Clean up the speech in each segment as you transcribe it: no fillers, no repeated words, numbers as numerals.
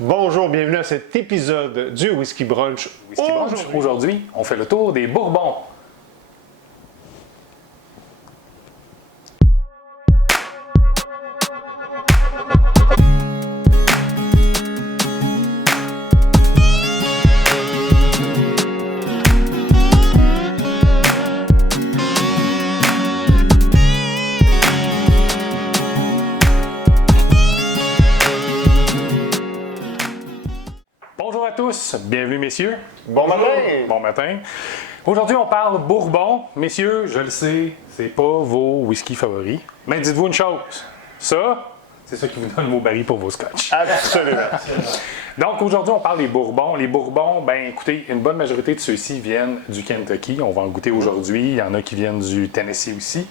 Bonjour, bienvenue à cet épisode du Whisky Brunch. Aujourd'hui, on fait le tour des Bourbons. Bonjour à tous, bienvenue messieurs. Bon matin! Bon matin. Aujourd'hui, on parle Bourbon. Messieurs, je le sais, c'est pas vos whisky favoris. Mais dites-vous une chose, ça, c'est ça qui vous donne vos barils pour vos scotch. Absolument. Donc aujourd'hui, on parle des Bourbons. Les Bourbons, ben écoutez, une bonne majorité de ceux-ci viennent du Kentucky. On va en goûter aujourd'hui. Il y en a qui viennent du Tennessee aussi.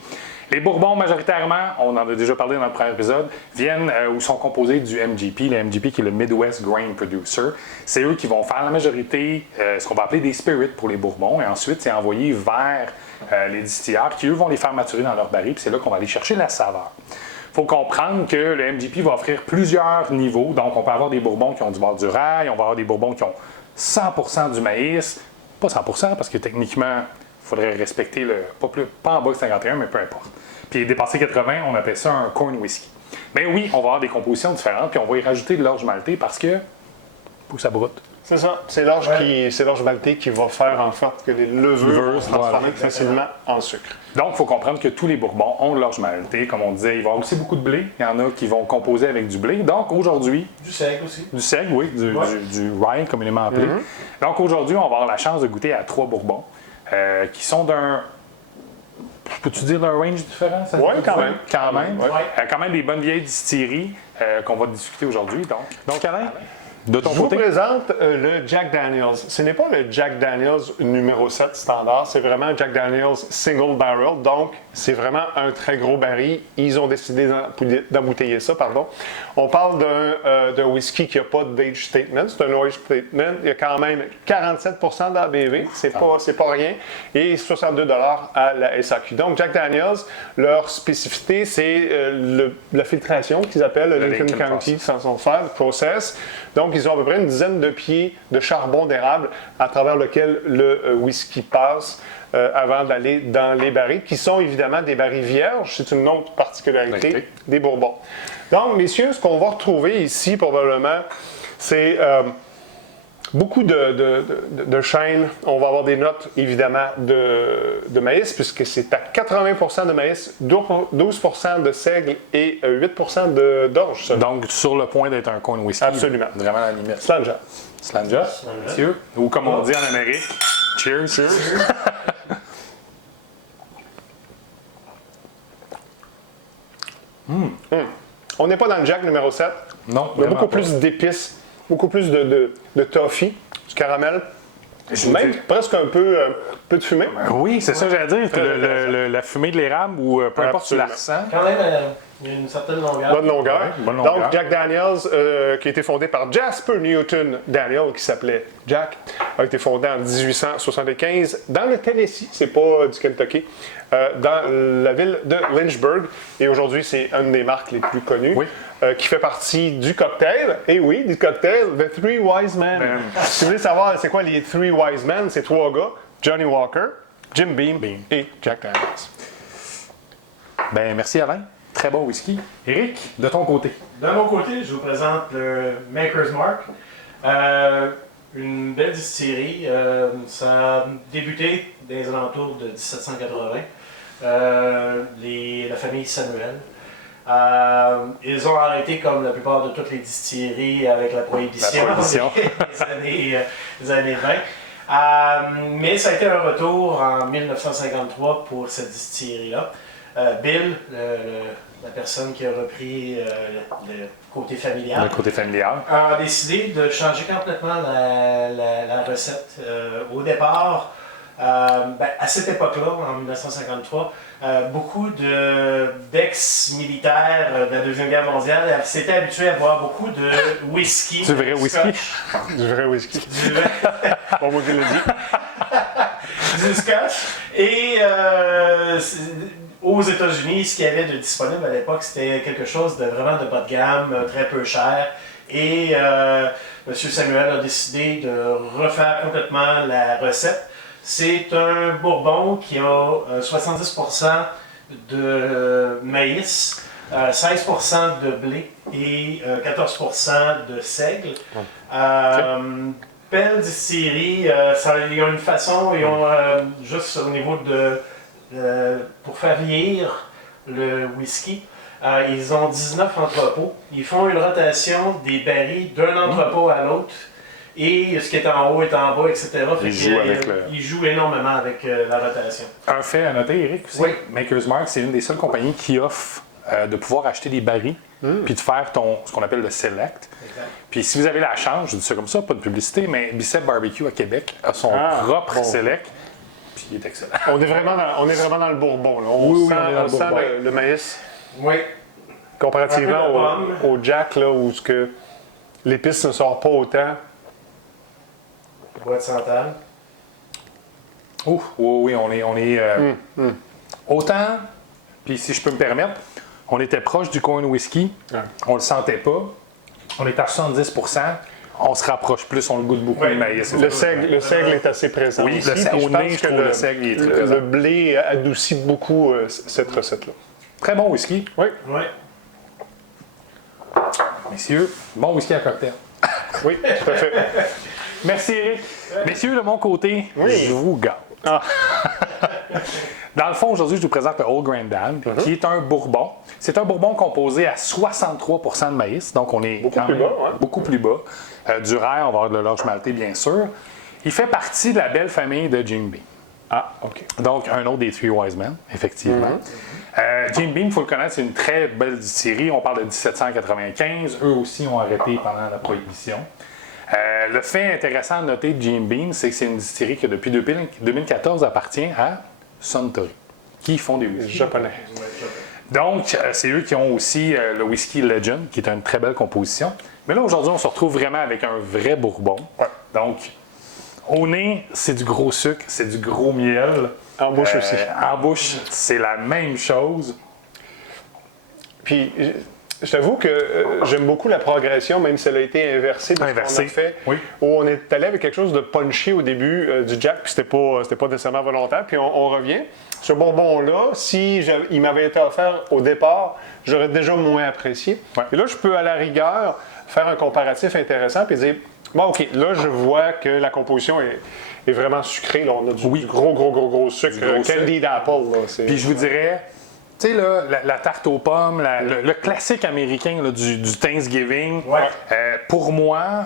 Les Bourbons, majoritairement, on en a déjà parlé dans le premier épisode, viennent ou sont composés du MGP. Le MGP qui est le Midwest Grain Producer. C'est eux qui vont faire la majorité, ce qu'on va appeler des spirits pour les Bourbons. Et ensuite, c'est envoyé vers les distilleurs qui, eux, vont les faire maturer dans leur baril. Puis c'est là qu'on va aller chercher la saveur. Il faut comprendre que le MGP va offrir plusieurs niveaux. Donc, on peut avoir des Bourbons qui ont du beurre du rail, on va avoir des Bourbons qui ont 100% du maïs. Pas 100% parce que techniquement, il faudrait respecter le. Pas en bas de 51, mais peu importe. Puis dépasser 80, on appelle ça un corn whisky. Mais oui, on va avoir des compositions différentes, puis on va y rajouter de l'orge maltée parce que. Pour ça broute. C'est ça. C'est l'orge maltais qui va faire en sorte que les levures se transforment facilement en sucre. Donc, il faut comprendre que tous les Bourbons ont de l'orge maltais. Comme on disait, il va y avoir aussi beaucoup de blé. Il y en a qui vont composer avec du blé. Donc, aujourd'hui. Du seigle aussi. Du seigle, oui, du rye, communément appelé. Donc, aujourd'hui, on va avoir la chance de goûter à 3 Bourbons qui sont d'un. Peux-tu dire d'un range différent? Oui, quand même. Quand même. Ouais. Quand même des bonnes vieilles distilleries qu'on va discuter aujourd'hui. Donc, Alain, de ton Je vous côté? présente le Jack Daniels. Ce n'est pas le Jack Daniels numéro 7 standard, c'est vraiment Jack Daniels Single Barrel. Donc, c'est vraiment un très gros baril. Ils ont décidé d'embouteiller ça, pardon. On parle d'un whisky qui n'a pas d'age statement. C'est un age statement. Il y a quand même 47% d'ABV. C'est pas rien. Et 62$ à la SAQ. Donc, Jack Daniels, leur spécificité, c'est la filtration qu'ils appellent le Lincoln County Process. Donc, ils ont à peu près une dizaine de pieds de charbon d'érable à travers lequel le whisky passe avant d'aller dans les barils, qui sont évidemment des barils vierges. C'est une autre particularité des Bourbons. Donc, messieurs, ce qu'on va retrouver ici, probablement, c'est beaucoup de chêne. On va avoir des notes, évidemment, de maïs, puisque c'est à 80% de maïs, 12% de seigle et 8% d'orge. Donc, sur le point d'être un corn whisky. Absolument. Vraiment à la limite. Slanja. Slanja, messieurs. Ou comme on dit en Amérique, cheers. Cheers. On n'est pas dans le Jack numéro 7. Non, Il y a beaucoup plus d'épices, beaucoup plus de toffee, du caramel. Même presque un peu de fumée. Oui, c'est ça que j'allais dire. La fumée de l'érable ou peu importe si tu la ressens. Quand même, il y a une certaine longueur. Bonne longueur. Ouais, bonne longueur. Donc, Jack Daniels, qui a été fondé par Jasper Newton Daniel, qui s'appelait Jack, a été fondé en 1875 dans le Tennessee, c'est pas du Kentucky, dans la ville de Lynchburg. Et aujourd'hui, c'est une des marques les plus connues. Oui. Qui fait partie du cocktail. Et oui, du cocktail, The Three Wise Men. Si vous voulez savoir c'est quoi les Three Wise Men, c'est 3 gars, Johnny Walker, Jim Beam et Jack Daniels. Ben merci Alain. Très bon whisky. Éric, de ton côté. De mon côté, je vous présente le Maker's Mark. Une belle distillerie. Ça a débuté dans les alentours de 1780. La famille Samuel. Ils ont arrêté comme la plupart de toutes les distilleries avec la prohibition, des années 20. Mais ça a été un retour en 1953 pour cette distillerie-là. Bill, la personne qui a repris le côté familial, a décidé de changer complètement la recette. Au départ, à cette époque-là, en 1953, beaucoup d'ex-militaires de la Deuxième Guerre mondiale s'étaient habitués à boire beaucoup de whisky. Du vrai whisky? Du vrai whisky. Bon, moi, je le dis. Du scotch. Et aux États-Unis, ce qu'il y avait de disponible à l'époque, c'était quelque chose de vraiment de bas de gamme, très peu cher. Et M. Samuel a décidé de refaire complètement la recette. C'est un bourbon qui a 70% de maïs, 16% de blé et 14% de seigle. Belle distillerie, ils ont une façon, ils ont juste au niveau pour faire vieillir le whisky, ils ont 19 entrepôts. Ils font une rotation des barils d'un entrepôt à l'autre. Et ce qui est en haut est en bas, etc. Ils jouent énormément avec la rotation. Un fait à noter, Eric, aussi, Oui. Maker's Mark, c'est une des seules compagnies qui offre de pouvoir acheter des barils puis de faire ce qu'on appelle le select. Exact. Puis si vous avez la chance, je dis ça comme ça, pas de publicité, mais Bicep Barbecue à Québec a son propre select, puis il est excellent. On est vraiment dans le bourbon. Là. Oui, sent, on est dans le on sent bourbon. le maïs Oui. comparativement Un peu de pomme. au Jack, là, où l'épice ne sort pas autant. Boîte centrale. Oui, on est autant, puis si je peux me permettre, on était proche du corn whisky, on le sentait pas, on est à 70%, on se rapproche plus, on le goûte beaucoup Oui. le maïs. Le seigle est assez présent. Oui, aussi, le seigle, puis au je pense nez, je que trouve le seigle, il est très présent. le blé adoucit beaucoup cette recette-là. Très bon whisky, Oui, Oui. messieurs, bon whisky à cocktail. oui, tout à fait. Merci Eric. Messieurs, de mon côté, je vous gâte. Dans le fond, aujourd'hui, je vous présente le Old Grandad, qui est un bourbon. C'est un bourbon composé à 63% de maïs, donc on est Beaucoup plus bas, ouais. beaucoup plus bas. Du rye, on va avoir de l'orge maltais, bien sûr. Il fait partie de la belle famille de Jim Beam. Ah, OK. Donc, un autre des Three Wise Men, effectivement. Jim Beam, il faut le connaître, c'est une très belle distillerie. On parle de 1795. Eux aussi ont arrêté pendant la Prohibition. Le fait intéressant à noter de Jim Beam, c'est que c'est une distillerie qui, depuis 2014, appartient à Suntory, qui font des whiskies. Japonais. Donc, c'est eux qui ont aussi le Whisky Legend, qui est une très belle composition. Mais là, aujourd'hui, on se retrouve vraiment avec un vrai bourbon. Ouais. Donc, au nez, c'est du gros sucre, c'est du gros miel. En bouche aussi. En bouche, c'est la même chose. Puis, je t'avoue que j'aime beaucoup la progression, même si elle a été inversée de ce qu'on a fait. Oui. Où on est allé avec quelque chose de punchy au début du Jack, puis c'était pas nécessairement volontaire. Puis on revient. Ce bonbon-là, si il m'avait été offert au départ, j'aurais déjà moins apprécié. Ouais. Et là, je peux à la rigueur faire un comparatif intéressant puis dire, bon, OK, là, je vois que la composition est vraiment sucrée. Là, on a du gros sucre. gros Candied apple. Là, Puis je vous dirais, tu sais, là, la tarte aux pommes, le classique américain là, du Thanksgiving, Ouais. pour moi,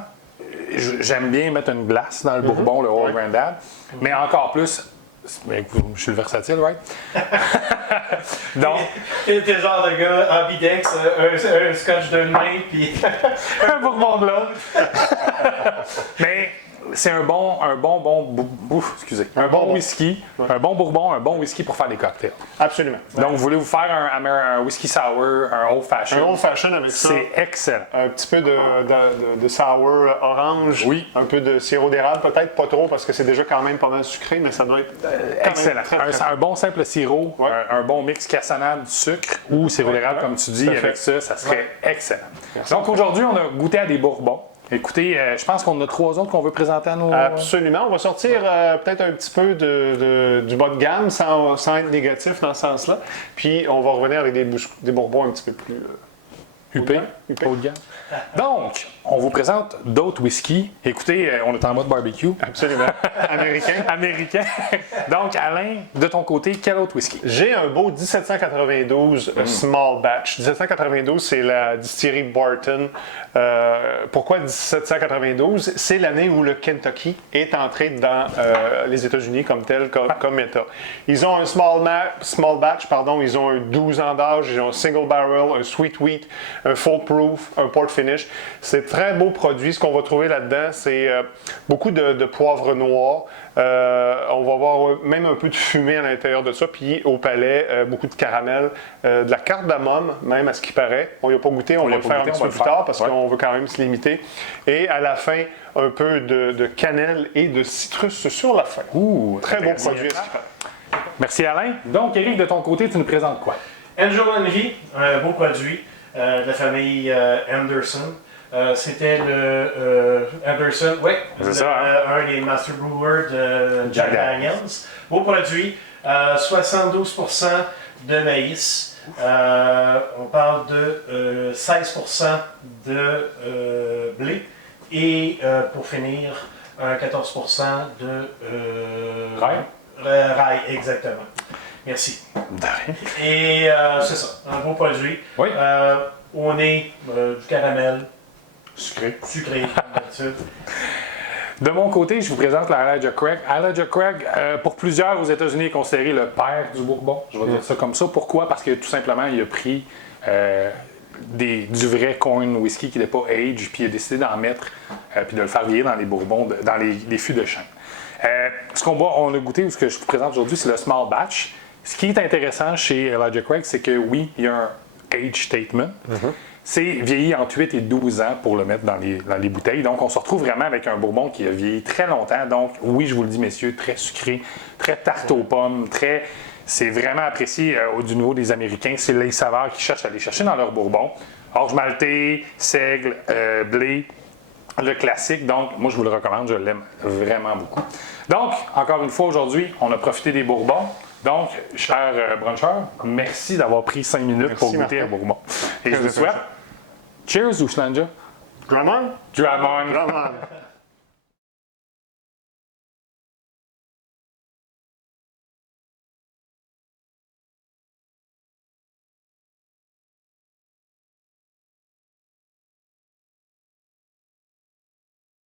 j'aime bien mettre une glace dans le bourbon, le Old Grandad, mais encore plus, je suis le versatile, right? Donc, T'es le genre de gars ambidex, un scotch d'une main, puis un bourbon de l'autre. Mais c'est un bon whisky, un bon bourbon, un bon whisky pour faire des cocktails. Absolument. Donc, voulez-vous faire un whisky sour, un old fashion? Un old fashion avec ça. C'est excellent. Un petit peu de sour orange. Oui. Un peu de sirop d'érable, peut-être pas trop parce que c'est déjà quand même pas mal sucré, mais ça doit être quand Excellent. même très Un bon simple sirop, Ouais. un bon mix cassonade, sucre ou sirop d'érable, comme tu dis, Tout à fait. avec ça serait excellent. Donc aujourd'hui, on a goûté à des bourbons. Écoutez, je pense qu'on a 3 autres qu'on veut présenter à nos... Absolument. On va sortir peut-être un petit peu du bas de gamme sans être négatif dans ce sens-là. Puis on va revenir avec des bourbons un petit peu plus... Huppé, Huppé. haut de gamme. Donc, on vous présente d'autres whiskies. Écoutez, on est en mode barbecue. Absolument. Américain. Américain. Donc, Alain, de ton côté, quel autre whisky? J'ai un beau 1792 Small Batch. 1792, c'est la distillerie Barton. Pourquoi 1792? C'est l'année où le Kentucky est entré dans les États-Unis comme tel, comme État. Ils ont un small batch, ils ont un 12 ans d'âge, ils ont un single barrel, un sweet wheat, un full proof, un port finish. C'est très beau produit. Ce qu'on va trouver là-dedans, c'est beaucoup de poivre noir. On va avoir même un peu de fumée à l'intérieur de ça. Puis au palais, beaucoup de caramel, de la cardamome, même à ce qui paraît. On n'y a pas goûté, on va le faire un petit peu plus tard parce qu'on veut quand même se limiter. Et à la fin, un peu de cannelle et de citrus sur la fin. Ouh, Très beau intéressant. produit à ce qui paraît. Merci, Alain. Donc, Eric, de ton côté, tu nous présentes quoi? Angel Envy, un beau produit de la famille Anderson. C'était le Anderson, oui, C'est ça, hein? un des Master Brewers de Jack Daniels. Beau produit, 72% de maïs. On parle de 16% de blé. Et pour finir, un 14% de rail, exactement. Merci. Et c'est ça, un beau produit. Oui. On est du caramel Sucré. sucré, comme d'habitude. De mon côté, je vous présente la Elijah Craig. Elijah Craig, pour plusieurs aux États-Unis, est considéré le père du bourbon. Je vais dire ça comme ça. Pourquoi? Parce que tout simplement, il a pris du vrai corn whisky qui n'était pas age, puis il a décidé d'en mettre, puis de le faire vieillir dans les bourbons, dans les fûts de chêne. Ce qu'on on a goûté, ou ce que je vous présente aujourd'hui, c'est le small batch. Ce qui est intéressant chez Elijah Craig, c'est que oui, il y a un age statement. C'est vieilli entre 8 et 12 ans pour le mettre dans les bouteilles. Donc, on se retrouve vraiment avec un bourbon qui a vieilli très longtemps. Donc, oui, je vous le dis, messieurs, très sucré, très tarte aux pommes, c'est vraiment apprécié du niveau des Américains. C'est les saveurs qu'ils cherchent à aller chercher dans leur bourbon. Orge maltais, seigle, blé, le classique. Donc, moi, je vous le recommande. Je l'aime vraiment beaucoup. Donc, encore une fois, aujourd'hui, on a profité des bourbons. Donc, cher bruncher, merci d'avoir pris 5 minutes pour goûter un bourbon. Et je vous souhaite, cheers ou Schlanja? Drummond? Drummond. Drummond.